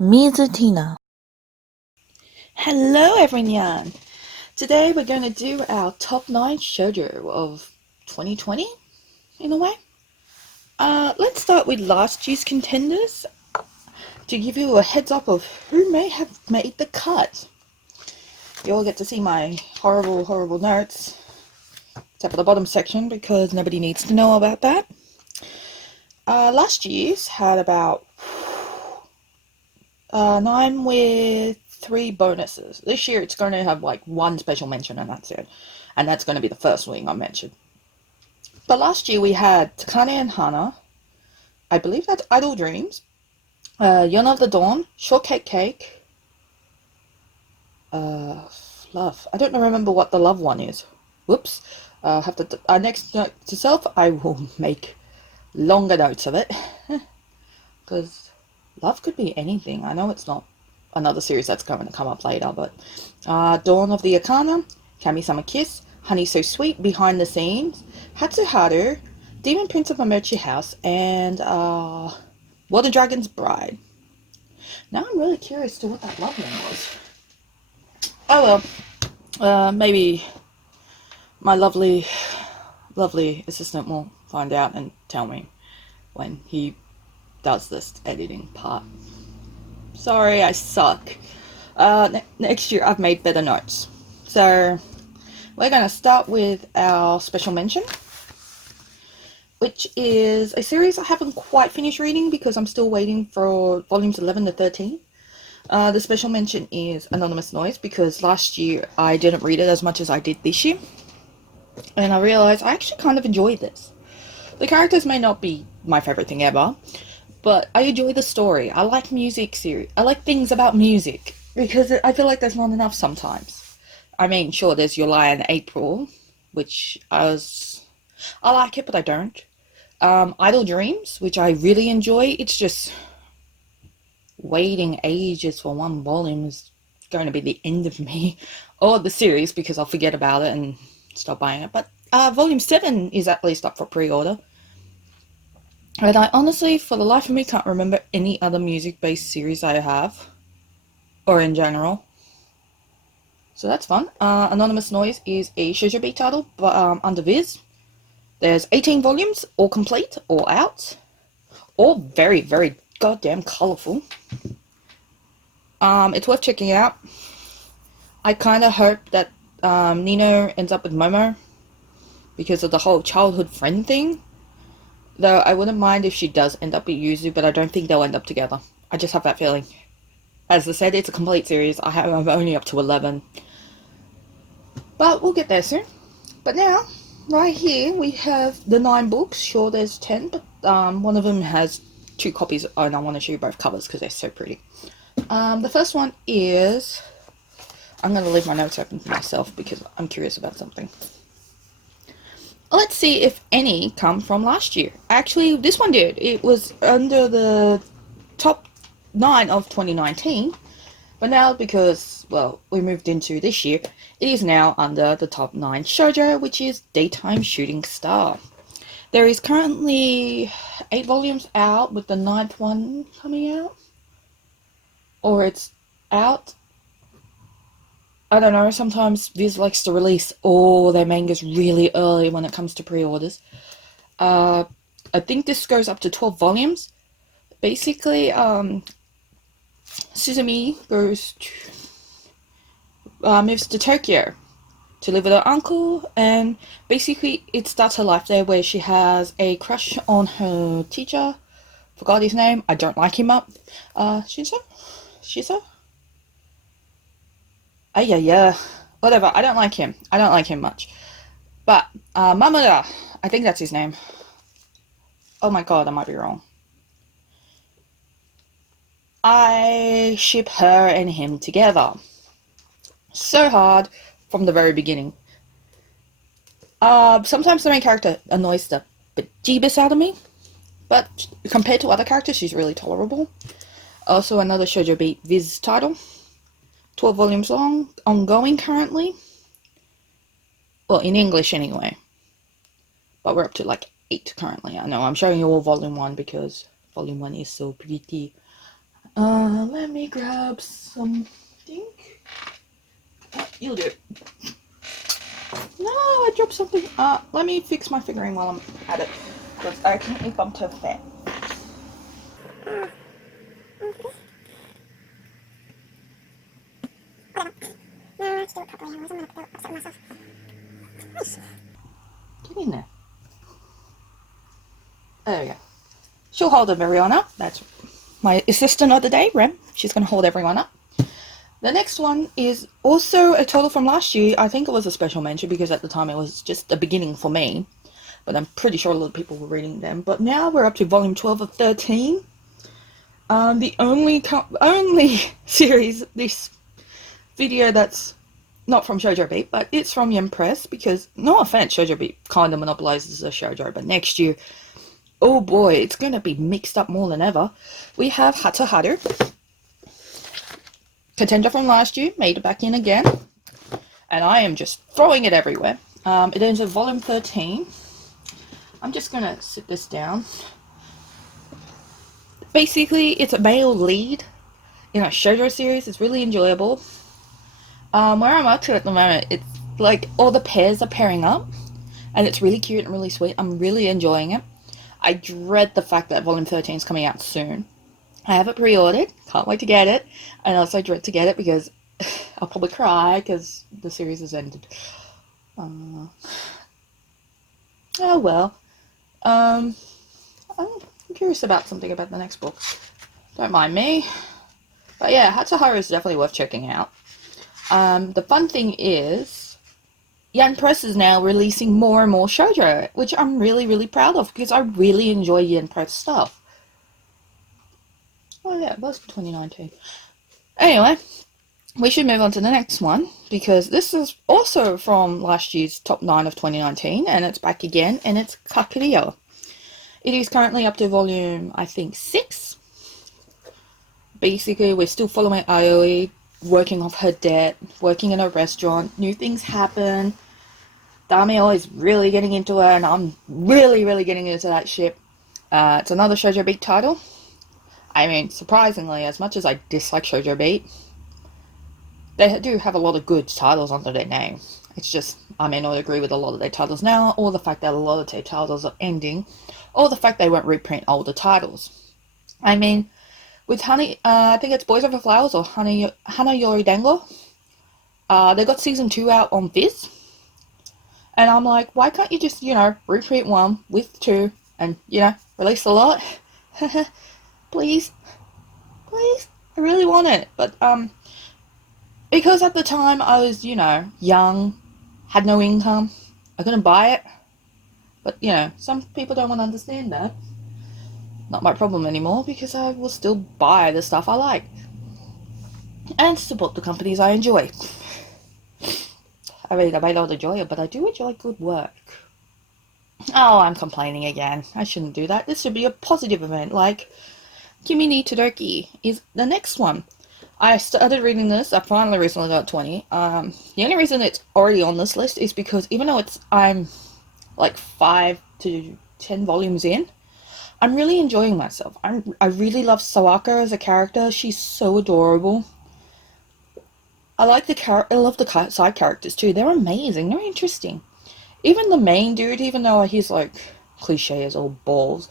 Mizutina. Hello everyone! Today we're going to do our top 9 Shojo of 2020, in a way. Let's start with last year's contenders to give you a heads up of who may have made the cut. You all get to see my horrible notes, except for the bottom section because nobody needs to know about that. Last year's had about 9 with 3 bonuses. This year it's going to have like 1 special mention and that's it. And that's going to be the first wing I mentioned. But last year we had Takane and Hana, I believe that's Idle Dreams, Yon of the Dawn, Shortcake Cake, Fluff. I don't remember what the love one is. Whoops. Have to next note to self. I will make longer notes of it because love could be anything. I know it's not another series that's going to come up later, but Dawn of the Akana, Kami-sama Kiss, Honey So Sweet, Behind the Scenes, Hatsuharu, Demon Prince of Amochi House, and Water Dragon's Bride. Now I'm really curious to what that love one was. Oh well, maybe my lovely assistant will find out and tell me when he does this editing part. Sorry, I suck. Next year I've made better notes. So we're going to start with our special mention, which is a series I haven't quite finished reading because I'm still waiting for volumes 11 to 13. The special mention is Anonymous Noise because last year I didn't read it as much as I did this year. And I realized I actually kind of enjoyed this. The characters may not be my favorite thing ever, but I enjoy the story. I like music series. I like things about music because I feel like there's not enough sometimes. I mean, sure, there's July and April, which I like it, but I don't. Idle Dreams, which I really enjoy. It's just waiting ages for one volume is going to be the end of me, or the series, because I'll forget about it and stop buying it. But volume 7 is at least up for pre-order. And I honestly, for the life of me, can't remember any other music-based series I have, or in general. So that's fun. Anonymous Noise is a Shoujo beat title, but under Viz. There's 18 volumes, all complete, all out, all very goddamn colourful. It's worth checking out. I kind of hope that Nino ends up with Momo because of the whole childhood friend thing. Though I wouldn't mind if she does end up with Yuzu, but I don't think they'll end up together. I just have that feeling. As I said, it's a complete series. I'm only up to 11. But we'll get there soon. But now, right here, we have the 9 books. Sure, there's 10, but one of them has 2 copies. Oh, and I want to show you both covers because they're so pretty. The first one is... I'm going to leave my notes open for myself because I'm curious about something. Let's see if any come from last year. Actually, this one did. It was under the top 9 of 2019. But now, because, well, we moved into this year, it is now under the top 9 shoujo, which is Daytime Shooting Star. There is currently 8 volumes out, with the 9th one coming out. Or it's out. I don't know, sometimes Viz likes to release all their mangas really early when it comes to pre-orders. I think this goes up to 12 volumes. Basically, Suzumi moves to Tokyo to live with her uncle, and basically it starts her life there where she has a crush on her teacher. Forgot his name. I don't like him up. Shiso? Yeah. Whatever. I don't like him. I don't like him much. But Mamura, I think that's his name. Oh my god, I might be wrong. I ship her and him together. So hard from the very beginning. Sometimes the main character annoys the bejeebus out of me, but compared to other characters, she's really tolerable. Also, another Shoujo Beat Viz title. 12 volumes long, ongoing currently. Well, in English anyway. But we're up to like 8 currently. I know I'm showing you all volume 1 because volume 1 is so pretty. Let me grab something. You'll do. No, I dropped something. Let me fix my figurine while I'm at it, because I accidentally bumped her fan. Get in there. There we go. She'll hold everyone up. That's my assistant of the day, Rem. She's going to hold everyone up. The next one is also a title from last year. I think it was a special mention because at the time it was just the beginning for me. But I'm pretty sure a lot of people were reading them. But now we're up to volume 12 of 13. The only series, this video that's not from Shoujo Beat, but it's from Yen Press, because, no offense, Shoujo Beat kind of monopolizes the shoujo, but next year, oh boy, it's going to be mixed up more than ever. We have Hato Haru, contender from last year, made it back in again, and I am just throwing it everywhere. It ends at volume 13. I'm just going to sit this down. Basically, it's a male lead in a shoujo series. It's really enjoyable. Where I'm up to at the moment, it's like all the pairs are pairing up, and it's really cute and really sweet. I'm really enjoying it. I dread the fact that volume 13 is coming out soon. I have it pre-ordered, can't wait to get it, and also dread to get it because I'll probably cry because the series has ended. Oh well. I'm curious about something about the next book. Don't mind me. But yeah, Hatsuharu is definitely worth checking out. The fun thing is, Yen Press is now releasing more and more shoujo, which I'm really, really proud of, because I really enjoy Yen Press stuff. Oh yeah, it was 2019. Anyway, we should move on to the next one, because this is also from last year's top 9 of 2019, and it's back again, and it's Kakuryou. It is currently up to volume, I think, 6. Basically, we're still following Aoi, working off her debt, working in a restaurant, new things happen. Damio is really getting into her, and I'm really, really getting into that ship. It's another Shoujo Beat title. I mean, surprisingly, as much as I dislike Shoujo Beat, they do have a lot of good titles under their name. It's just, I may not agree with a lot of their titles now, or the fact that a lot of their titles are ending, or the fact they won't reprint older titles. I mean, with I think it's Boys Over Flowers or Hana Yori Dango. They got season 2 out on Viz. And I'm like, why can't you just, reprint 1 with 2 and, release a lot? Please. Please. I really want it. But, because at the time I was, young, had no income, I couldn't buy it. But, some people don't want to understand that. Not my problem anymore, because I will still buy the stuff I like. And support the companies I enjoy. I mean, I may not enjoy it, but I do enjoy good work. Oh, I'm complaining again. I shouldn't do that. This should be a positive event, like Kimi ni Todoroki is the next one. I started reading this. I finally recently got 20. The only reason it's already on this list is because even though I'm like 5 to 10 volumes in, I'm really enjoying myself. I really love Sawako as a character. She's so adorable. I love the side characters too. They're amazing. They're interesting. Even the main dude, even though he's like cliche as all balls,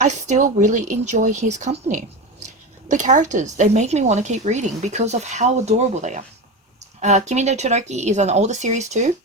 I still really enjoy his company. The characters, they make me want to keep reading because of how adorable they are. Kimi no Todoroki is an older series too.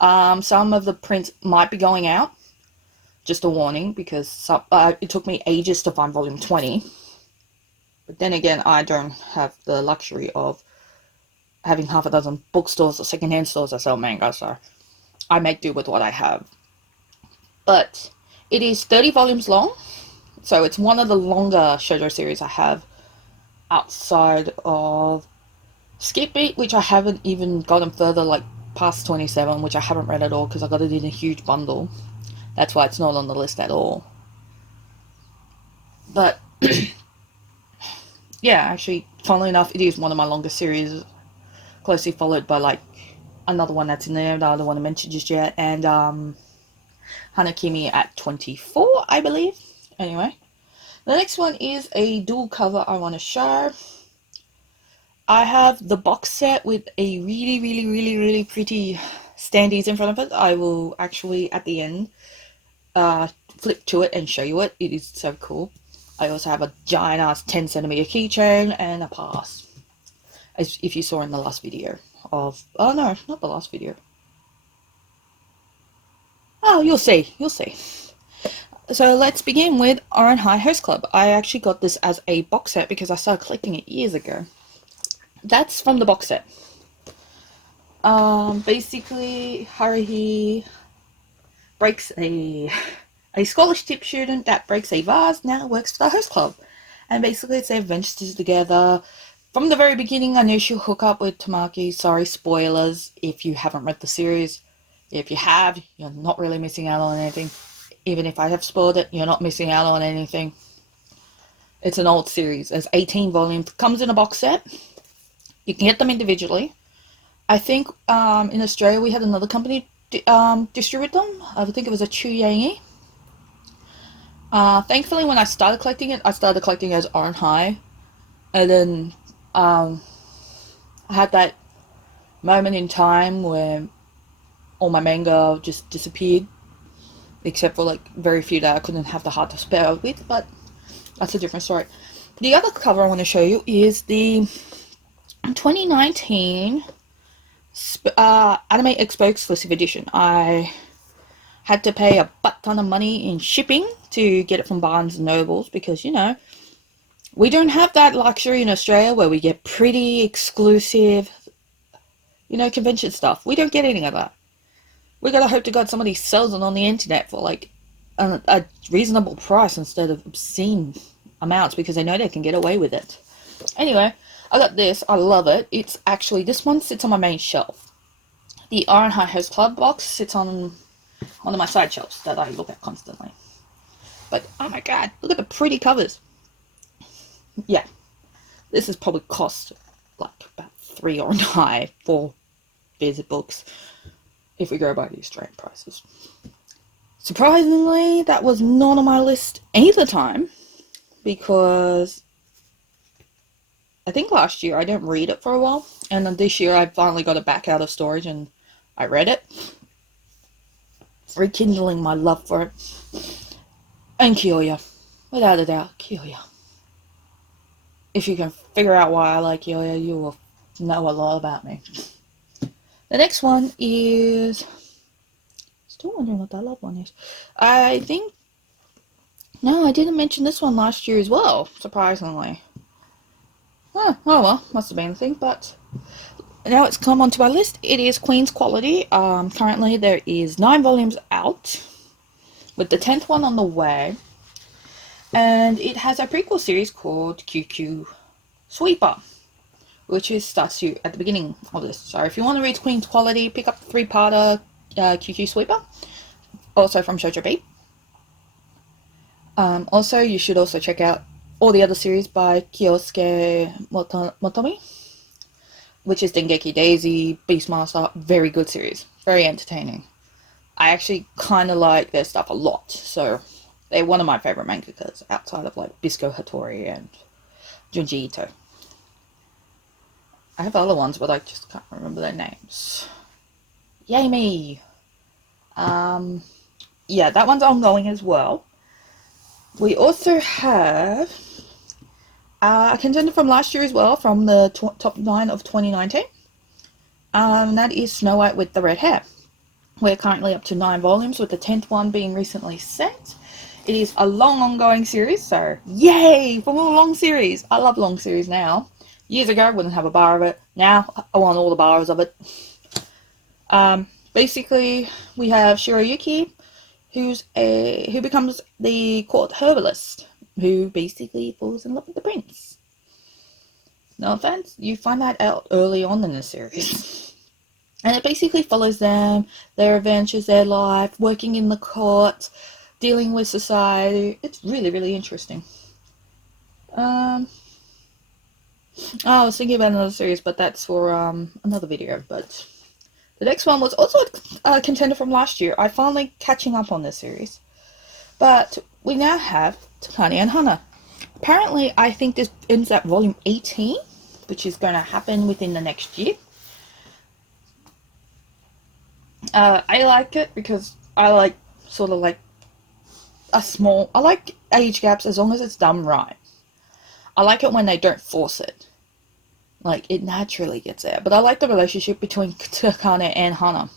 Some of the prints might be going out. Just a warning, because it took me ages to find volume 20. But then again, I don't have the luxury of having half a dozen bookstores or secondhand stores that sell manga, so I make do with what I have. But it is 30 volumes long, so it's one of the longer shoujo series I have outside of Skip Beat, which I haven't even gotten further, like past 27, which I haven't read at all because I got it in a huge bundle. That's why it's not on the list at all. But, yeah, actually, funnily enough, it is one of my longest series, closely followed by, like, another one that's in there that I don't want to mention just yet, and, Hanakimi at 24, I believe. Anyway, The next one is a dual cover I want to show. I have the box set with a really pretty standees in front of it. I will actually, at the end, flip to it and show you it. It is so cool. I also have a giant ass 10cm keychain and a pass, as if you saw in the last video of, oh no, not the last video. Oh, you'll see. So let's begin with Oran High Host Club. I actually got this as a box set because I started collecting it years ago. That's from the box set. Basically, Haruhi breaks a scholarship student that breaks a vase, now works for the host club. And basically it's their adventures together. From the very beginning, I knew she'll hook up with Tamaki. Sorry, spoilers if you haven't read the series. If you have, you're not really missing out on anything. Even if I have spoiled it, you're not missing out on anything. It's an old series. There's 18 volumes. Comes in a box set. You can get them individually. I think in Australia we had another company distribute them. I think it was a Chuyangi. Thankfully, when I started collecting it, I started collecting as Oran High. And then I had that moment in time where all my manga just disappeared. Except for like very few that I couldn't have the heart to spare with. But that's a different story. The other cover I want to show you is the 2019 Anime Expo exclusive edition. I had to pay a butt ton of money in shipping to get it from Barnes and Nobles because, you know, we don't have that luxury in Australia where we get pretty exclusive, you know, convention stuff. We don't get any of that. We gotta hope to God somebody sells it on the internet for like a reasonable price instead of obscene amounts because they know they can get away with it. Anyway, I got this. I love it. It's actually, this one sits on my main shelf. The Oran High Host Club box sits on one of my side shelves that I look at constantly. But, oh my god, look at the pretty covers. Yeah, this has probably cost like about 3 Oran High for visit books if we go by the Australian prices. Surprisingly, that was not on my list either time because I think last year I didn't read it for a while, and then this year I finally got it back out of storage and I read it, rekindling my love for it. And Kyoya, without a doubt, Kyoya. If you can figure out why I like Kyoya, you will know a lot about me. The next one is, still wondering what that love one is. I think, no, I didn't mention this one last year as well, surprisingly. Oh well, must have been a thing, but now it's come onto my list. It is Queen's Quality. Currently there is 9 volumes out, with the 10th one on the way, and it has a prequel series called QQ Sweeper, which starts you at the beginning of this. So if you want to read Queen's Quality, pick up the 3-parter QQ Sweeper, also from Shojo B. Also, you should also check out all the other series by Kyosuke Motomi, which is Dengeki Daisy, Beastmaster. Very good series, very entertaining. I actually kind of like their stuff a lot, so they're one of my favorite mangakas outside of like Bisco Hattori and Junji Ito. I have other ones, but I just can't remember their names. Yay me! Yeah, that one's ongoing as well. We also have a contender from last year as well, from the top 9 of 2019. That is Snow White with the Red Hair. We're currently up to 9 volumes, with the 10th one being recently set. It is a long ongoing series, so yay for more long series. I love long series now. Years ago, I wouldn't have a bar of it. Now, I want all the bars of it. Basically, we have Shiroyuki, who becomes the court herbalist, who basically falls in love with the prince. No offense, you find that out early on in the series. And it basically follows them, their adventures, their life, working in the court, dealing with society. It's really interesting. I was thinking about another series, but that's for another video. But the next one was also a contender from last year. I'm finally catching up on this series. But we now have Takane and Hana. Apparently, I think this ends at volume 18, which is going to happen within the next year. I like it because I like sort of like I like age gaps as long as it's done right. I like it when they don't force it. Like, it naturally gets there. But I like the relationship between Takane and Hana.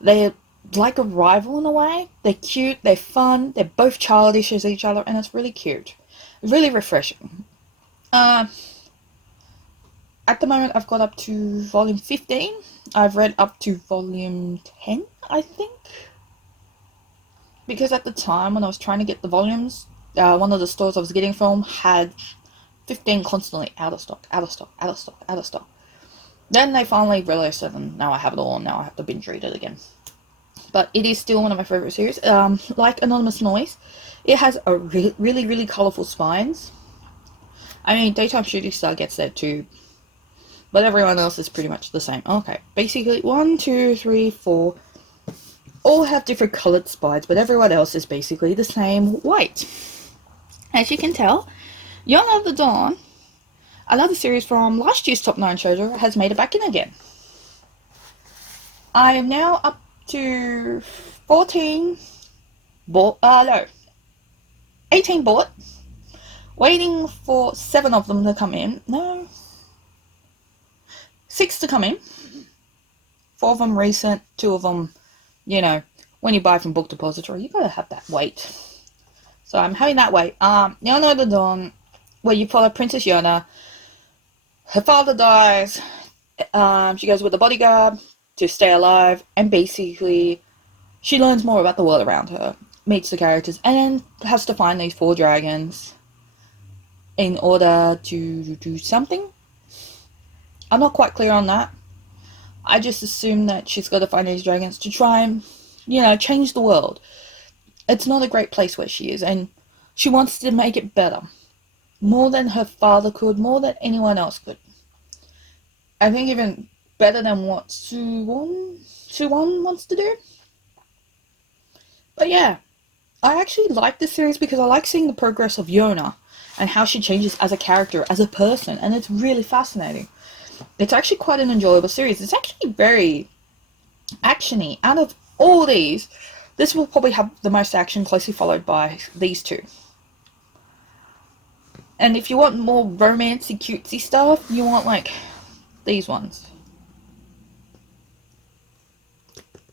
They're like a rival in a way. They're cute, they're fun, they're both childish as each other, and it's really cute. Really refreshing. At the moment, I've got up to volume 15. I've read up to volume 10, I think. Because at the time, when I was trying to get the volumes, one of the stores I was getting from had 15 constantly out of stock, out of stock, out of stock, out of stock. Then they finally released it, and now I have it all, and now I have to binge read it again. But it is still one of my favourite series. Like Anonymous Noise, it has a really, really colourful spines. I mean, Daytime Shooting Star gets there too, but everyone else is pretty much the same. Okay, basically 1, 2, 3, 4, all have different coloured spines, but everyone else is basically the same white. As you can tell, Yona of the Dawn, another series from last year's Top 9 Shoujo, has made it back in again. I am now up to 18 bought, waiting for 7 of them to come in. No, 6 to come in. 4 of them recent, 2 of them, when you buy from Book Depostory, you gotta have that wait. So I'm having that wait. Yona of the Dawn, where you follow Princess Yona. Her father dies. She goes with a bodyguard to stay alive, and basically she learns more about the world around her, meets the characters, and has to find these 4 dragons in order to do something. I'm not quite clear on that. I just assume that she's got to find these dragons to try and, change the world. It's not a great place where she is, and she wants to make it better. More than her father could, more than anyone else could. I think even better than what Suwon wants to do. But yeah, I actually like this series because I like seeing the progress of Yona and how she changes as a character, as a person, and it's really fascinating. It's actually quite an enjoyable series. It's actually very action-y. Out of all these, this will probably have the most action, closely followed by these 2. And if you want more romancy, cutesy stuff, you want, like, these ones.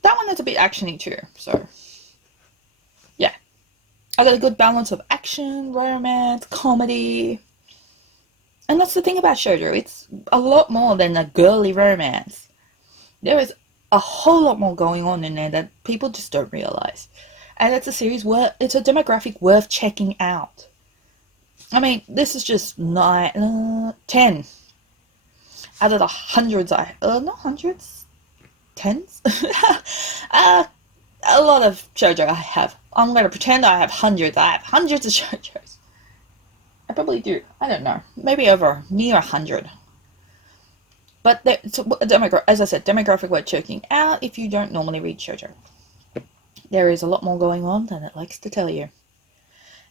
That one is a bit action-y too, so yeah. I got a good balance of action, romance, comedy. And that's the thing about Shoujo. It's a lot more than a girly romance. There is a whole lot more going on in there that people just don't realize. And it's a series where it's a demographic worth checking out. I mean, this is just 10 out of the hundreds not hundreds, tens? A lot of Shoujo I have. I'm going to pretend I have hundreds. I have hundreds of Shoujos. I probably do. I don't know. Maybe near 100. But it's as I said, demographic worth checking out if you don't normally read Shoujo. There is a lot more going on than it likes to tell you.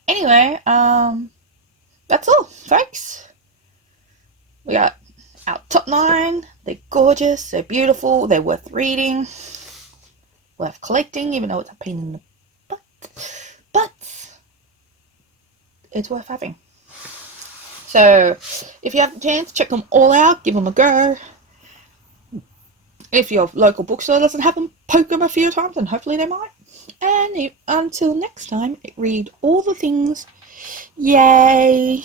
Anyway, that's all, folks. We got our top 9. They're gorgeous, they're beautiful, they're worth reading, worth collecting, even though it's a pain in the butt. But it's worth having. So, if you have the chance, check them all out, give them a go. If your local bookstore doesn't have them, poke them a few times and hopefully they might. And until next time, read all the things. Yay!